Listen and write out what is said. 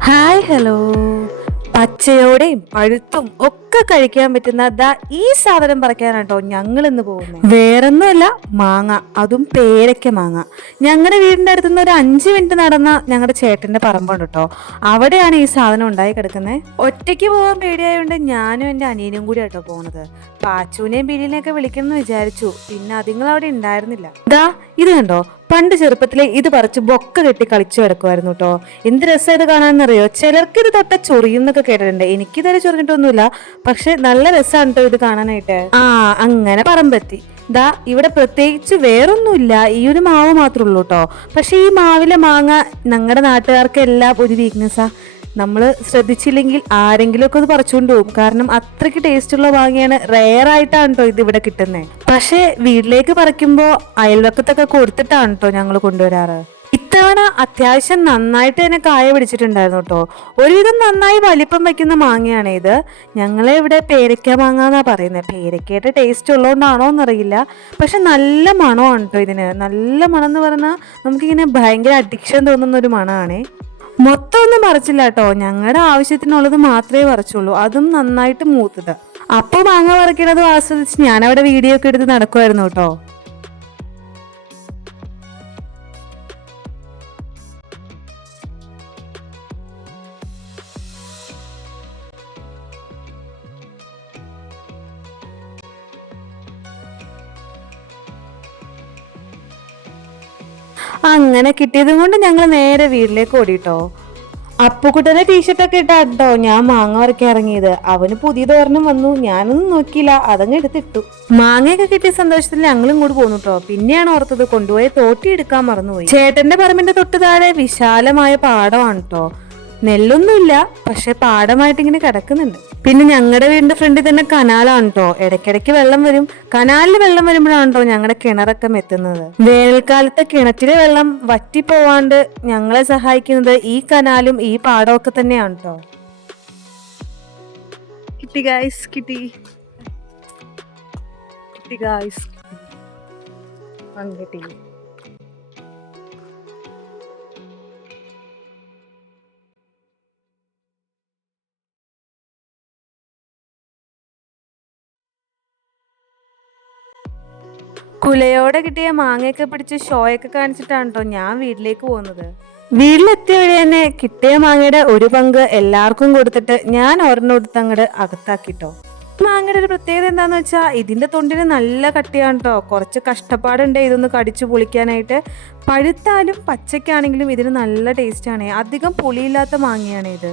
Hi hello പച്ചയോടെയും പഴുത്തും ഒക്കെ കഴിക്കാൻ പറ്റുന്ന ദാ ഈ സാധനം പറയ്ക്കാനാട്ടോ ഞങ്ങൾ ഇന്ന് പോകുന്നത്. വേറൊന്നുമല്ല മാങ്ങ. അതും പേരയ്ക്ക മാങ്ങ. ഞങ്ങളുടെ വീടിന്റെ അടുത്തുനിന്ന് ഒരു അഞ്ച് മിനിറ്റ് നടന്ന ഞങ്ങളുടെ ചേട്ടന്റെ പറമ്പുണ്ട് കേട്ടോ അവിടെയാണ് ഈ സാധനം ഉണ്ടായി കിടക്കുന്നത് ഒറ്റയ്ക്ക് പോകാൻ പേടിയായതുകൊണ്ട് ഞാനും എന്റെ അനിയനും കൂടി ആട്ടോ പോകുന്നത് പാച്ചുവിനെയും പിടിയിലേക്ക് വിളിക്കണം എന്ന് വിചാരിച്ചു. പിന്നെ അതുങ്ങൾ അവിടെ ഉണ്ടായിരുന്നില്ല. ദാ ഇത് കണ്ടോ? പണ്ട് ചെറുപ്പത്തിലെ ഇത് പറിച്ച് ബൊക്ക കെട്ടി കളിച്ചു കിടക്കുമായിരുന്നു കേട്ടോ എന്ത് രസം ഇത് കാണാന്നറിയോ ചിലർക്ക് ഇത് തൊട്ട ചൊറിയുന്നൊക്കെ കേട്ടിട്ടുണ്ട്. എനിക്കിതുവരെ ചൊറിഞ്ഞിട്ടൊന്നുമില്ല. പക്ഷെ നല്ല രസമാണ് കേട്ടോ ഇത് കാണാനായിട്ട്. ആ അങ്ങനെ പറമ്പത്തി. ദാ ഇവിടെ പ്രത്യേകിച്ച് വേറൊന്നുമില്ല. ഈ ഒരു മാവ് മാത്രമേ ഉള്ളൂ കേട്ടോ പക്ഷെ ഈ മാവിലെ മാങ്ങ ഞങ്ങളുടെ നാട്ടുകാർക്കെല്ലാം ഒരു വീക്ക്നെസ്സാ നമ്മൾ ശ്രദ്ധിച്ചില്ലെങ്കിൽ ആരെങ്കിലുമൊക്കെ അത് പറിച്ചുകൊണ്ട് പോകും. കാരണം അത്രയ്ക്ക് ടേസ്റ്റ് ഉള്ള മാങ്ങയാണ് റെയർ ആയിട്ടാണ് കേട്ടോ ഇത് ഇവിടെ കിട്ടുന്നത് പക്ഷേ വീട്ടിലേക്ക് പറിക്കുമ്പോൾ അയൽവക്കത്തൊക്കെ കൊടുത്തിട്ടാണ് കേട്ടോ ഞങ്ങൾ കൊണ്ടുവരാറ്. ഇത്തവണ അത്യാവശ്യം നന്നായിട്ട് തന്നെ കായ പിടിച്ചിട്ടുണ്ടായിരുന്നു കേട്ടോ ഒരുവിധം നന്നായി വലിപ്പം വയ്ക്കുന്ന മാങ്ങയാണ് ഇത്. ഞങ്ങളെ ഇവിടെ പേരയ്ക്ക മാങ്ങ എന്നാ പറയുന്നത് പേരയ്ക്കയുടെ ടേസ്റ്റ് ഉള്ളതുകൊണ്ടാണോ എന്നറിയില്ല. പക്ഷെ നല്ല മണമാണ് കേട്ടോ ഇതിന്. നല്ല മണം എന്ന് പറഞ്ഞാൽ നമുക്കിങ്ങനെ ഭയങ്കര അഡിക്ഷൻ തോന്നുന്ന ഒരു മണമാണേ മൊത്തം ഒന്നും പറിച്ചില്ല കേട്ടോ. ഞങ്ങളുടെ ആവശ്യത്തിനുള്ളത് മാത്രമേ പറിച്ചുള്ളൂ. അതും നന്നായിട്ട് മൂത്തത്. അപ്പൊ മാങ്ങ പറിക്കണത് ആസ്വദിച്ച് ഞാനവിടെ വീഡിയോ ഒക്കെ എടുത്ത് നടക്കുമായിരുന്നു കേട്ടോ. അങ്ങനെ കിട്ടിയതും കൊണ്ട് ഞങ്ങൾ നേരെ വീട്ടിലേക്ക് ഓടിട്ടോ. അപ്പുക്കുട്ടന്റെ ടീഷർട്ടൊക്കെ ഇട്ടാട്ടോ ഞാൻ മാങ്ങ വരയ്ക്കാൻ ഇറങ്ങിയത്. അവന് പുതിയത് ഒരെണ്ണം വന്നു. ഞാനൊന്നും നോക്കിയില്ല. അതങ്ങ് എടുത്തിട്ടു. മാങ്ങയൊക്കെ കിട്ടിയ സന്തോഷത്തിൽ ഞങ്ങളും കൂടി പോന്നു കേട്ടോ പിന്നെയാണ് ഓർത്തത് കൊണ്ടുപോയി തോട്ടി എടുക്കാൻ മറന്നുപോയി. ചേട്ടന്റെ പറമ്പിന്റെ തൊട്ട് താഴെ വിശാലമായ പാടമാണ് കേട്ടോ നെല്ലൊന്നുമില്ല പക്ഷെ പാടമായിട്ട് ഇങ്ങനെ കിടക്കുന്നുണ്ട്. പിന്നെ ഞങ്ങളുടെ വീടിന്റെ ഫ്രണ്ടിൽ തന്നെ കനാലാണ് കേട്ടോ ഇടയ്ക്കിടയ്ക്ക് വെള്ളം വരും. കനാലിൽ വെള്ളം വരുമ്പോഴാണ് ഞങ്ങളുടെ കിണറൊക്കെ മെത്തുന്നത്. വേനൽക്കാലത്തെ കിണറ്റിലെ വെള്ളം വറ്റി പോവാണ്ട് ഞങ്ങളെ സഹായിക്കുന്നത് ഈ കനാലും ഈ പാടവും ഒക്കെ തന്നെയാണ് കേട്ടോ കിട്ടി. ഗായ്സ് കിട്ടി കിട്ടി ഗായ്സ് കിട്ടി. കുലയോടെ കിട്ടിയ മാങ്ങയൊക്കെ പിടിച്ച് ഷോയൊക്കെ കാണിച്ചിട്ടാണ് കേട്ടോ ഞാൻ വീട്ടിലേക്ക് പോകുന്നത്. വീട്ടിലെത്തിയ വഴി തന്നെ കിട്ടിയ മാങ്ങയുടെ ഒരു പങ്ക് എല്ലാവർക്കും കൊടുത്തിട്ട് ഞാൻ ഒരെണ്ണം എടുത്ത് അങ്ങോട്ട് അകത്താക്കിട്ടോ മാങ്ങയുടെ ഒരു പ്രത്യേകത എന്താന്ന് വെച്ചാൽ ഇതിന്റെ തൊണ്ടിന് നല്ല കട്ടിയാണ് കേട്ടോ കുറച്ച് കഷ്ടപ്പാടുണ്ട് ഇതൊന്ന് കടിച്ചു പൊളിക്കാനായിട്ട്. പഴുത്താലും പച്ചക്കാണെങ്കിലും ഇതിന് നല്ല ടേസ്റ്റാണ് അധികം പുളിയില്ലാത്ത മാങ്ങയാണ് ഇത്.